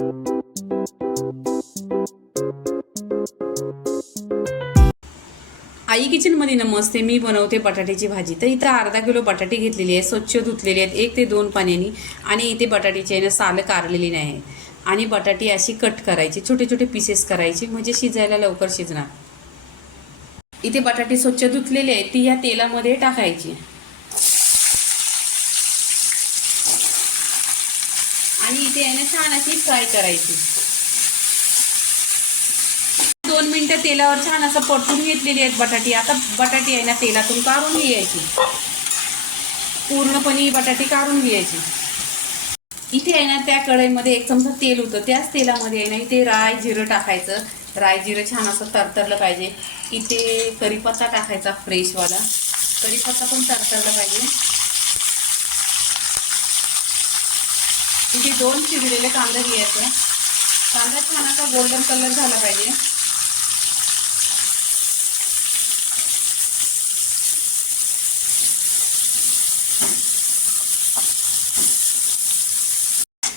आई किचनमध्ये नमस्ते. मी बनवते बटाट्याची भाजी. तर इथं अर्धा किलो बटाटे घेतलेली आहे, स्वच्छ धुतलेली आहेत 1 ते 2 पाण्याने. आणि इथे बटाट्याची आहे ना सालं कारलेली नाही. आणि बटाटी अशी कट करायची, छोटे छोटे पीसेस करायचे, म्हणजे शिजायला लवकर शिजणार. इथे बटाटे स्वच्छ धुतलेले आहेत, ती या तेलामध्ये टाकायची आणि इथे आहे ना छान अशी फ्राय करायची. 2 मिनिटं तेलावर छान असं परतून घेतलेली आहेत बटाटी. आता बटाटी आहे ना तेलातून काढून घ्यायची, पूर्णपणे बटाटी काढून घ्यायची. इथे आहे ना त्या कढईमध्ये 1 चमचा तेल होतं, त्याच तेलामध्ये आहे ना इथे राय जिरं टाकायचं. राय जिरं छान असं तरतरलं पाहिजे. इथे कढीपत्ता टाकायचा फ्रेशवाला, कढीपत्ता पण तरतरला पाहिजे. इथे 2 चिरलेले कांदा घ्यायचे. कांदा छान असा गोल्डन कलर झाला पाहिजे.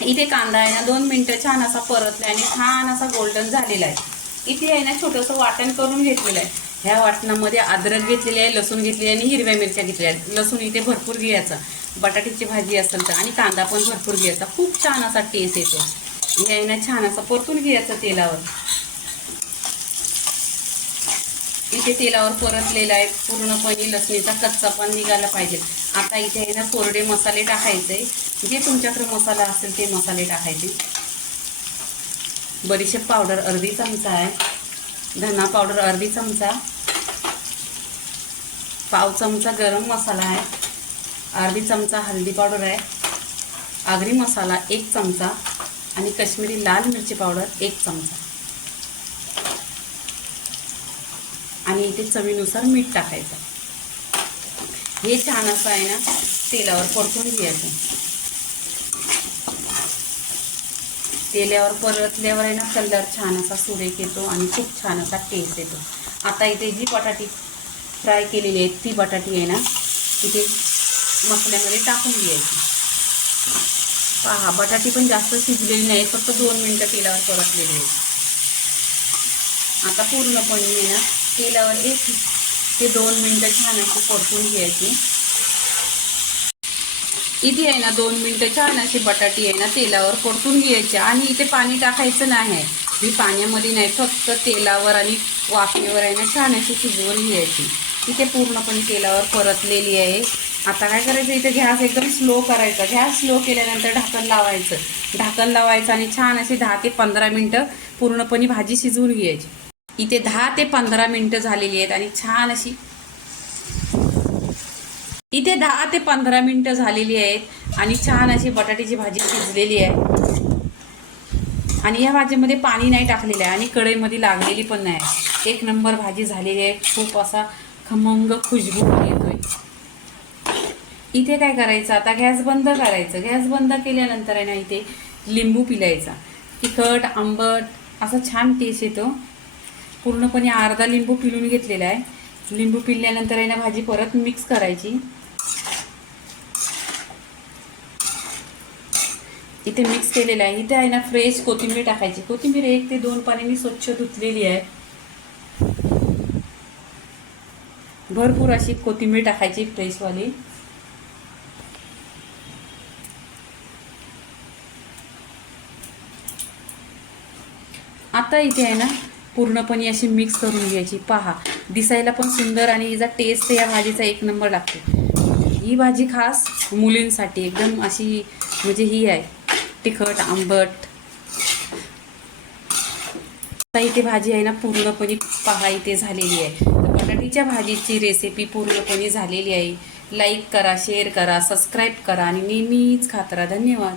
इथे कांदा आहे ना 2 मिनिटं छान असा परतला आणि छान असा गोल्डन झालेला आहे. इथे आहे ना छोटंसं वाटण करून घेतलेलं आहे. ह्या वाटणामध्ये अद्रक घेतलेली आहे, लसूण घेतली आणि हिरव्या मिरच्या घेतल्या आहेत. लसूण इथे भरपूर घ्यायचा बटाट्याची भाजी असेल तर, आणि कांदा पण भरपूर घ्यायचा. खूप छान असा टेस्ट येतो. हे आहे ना छान असं परतून घ्यायचं तेलावर. इथे तेलावर परतलेला आहे, पूर्णपणे लसणीचा कच्चा पण निघाला पाहिजे. आता इथे आहे ना कोरडे मसाले टाकायचे, जे तुमच्याकडे मसाला असेल ते मसाले टाकायचे. बडीशेप पावडर अर्धी चमचा आहे, धना पावडर अर्धी चमचा, पाव चमचा गरम मसाला आहे, अर्धी चमचा हळदी पावडर आहे, आगरी मसाला 1 चमचा आणि काश्मीरी लाल मिरची पावडर 1 चमचा. आणि इथे चवीनुसार मीठ टाकायचं. हे छान असं आहे ना तेलावर परतून घ्यायचं. तेलावर परतल्यावर आहे ना कलर छान असा सुरेख येतो आणि खूप छान असा टेस्ट येतो. आता इथे जी बटाटी फ्राय केलेली आहे ती बटाटी आहे ना इथे मसाल्यामध्ये टाकून घ्यायची. पहा, बटाटी पण जास्त शिजलेली नाही, फक्त 2 मिनिटं तेलावर परतलेली आहे. आता पूर्णपणे आहे ना तेलावर 1 ते 2 मिनिटं छान अशी परतून घ्यायची. इथे आहे ना 2 मिनिटं छान अशी बटाटी आहे ना तेलावर परतून घ्यायची. आणि इथे पाणी टाकायचं नाही, ही पाण्यामध्ये नाही, फक्त तेलावर आणि वाफेवर आहे ना छान अशी शिजवून घ्यायची. इथे पूर्णपणे तेलावर परतलेली आहे. आता काय करायचं, इथे गॅस एकदम स्लो करायचा. गॅस स्लो केल्यानंतर ढाकण लावायचं. ढाकण लावायचं आणि छान अशी 10 ते 15 मिनिटं पूर्णपणे भाजी शिजवून घ्यायची. इथे 10 ते 15 मिनिटं झालेली आहेत आणि छान अशी इथे 10 ते 15 मिनिटं झालेली आहेत आणि छान अशी बटाट्याची भाजी शिजलेली आहे. आणि या भाजीमध्ये पाणी नाही टाकलेलं आहे आणि कढईमध्ये लागलेली पण नाही. 1 नंबर भाजी झालेली आहे. खूप असा खमंग खुशबू येतोय. इथे काय करायचं, आता गॅस बंद करायचं. गॅस बंद केल्यानंतर आहे ना इथे लिंबू पिळायचा. तिखट आंबट असं छान टेस्ट येतो. पूर्णपणे अर्धा लिंबू पिळून घेतलेला आहे. लिंबू पिळल्यानंतर आहे ना भाजी परत मिक्स करायची. इथे मिक्स केलेलं आहे. इथे आहे ना फ्रेश कोथिंबीर टाकायची. कोथिंबीर 1 ते 2 पाण्याने स्वच्छ धुतलेली आहे. भरपूर अशी कोथिंबीर टाकायची फ्रेशवाली. आता इथे आहे ना पूर्णपणे अशी मिक्स करून घ्यायची. पहा, दिसायला पण सुंदर आणि हिचा टेस्ट या भाजीचा 1 नंबर लागतो. ही भाजी खास मुलींसाठी एकदम अशी म्हणजे ही आहे तिखट आंबट. आता इथे भाजी आहे ना पूर्णपणे पहा इथे झालेली आहे. बटाट्याच्या भाजीची रेसिपी पूर्णपणे झालेली आहे. लाईक करा, शेअर करा, सबस्क्राईब करा आणि नेहमीच खात राहा. धन्यवाद.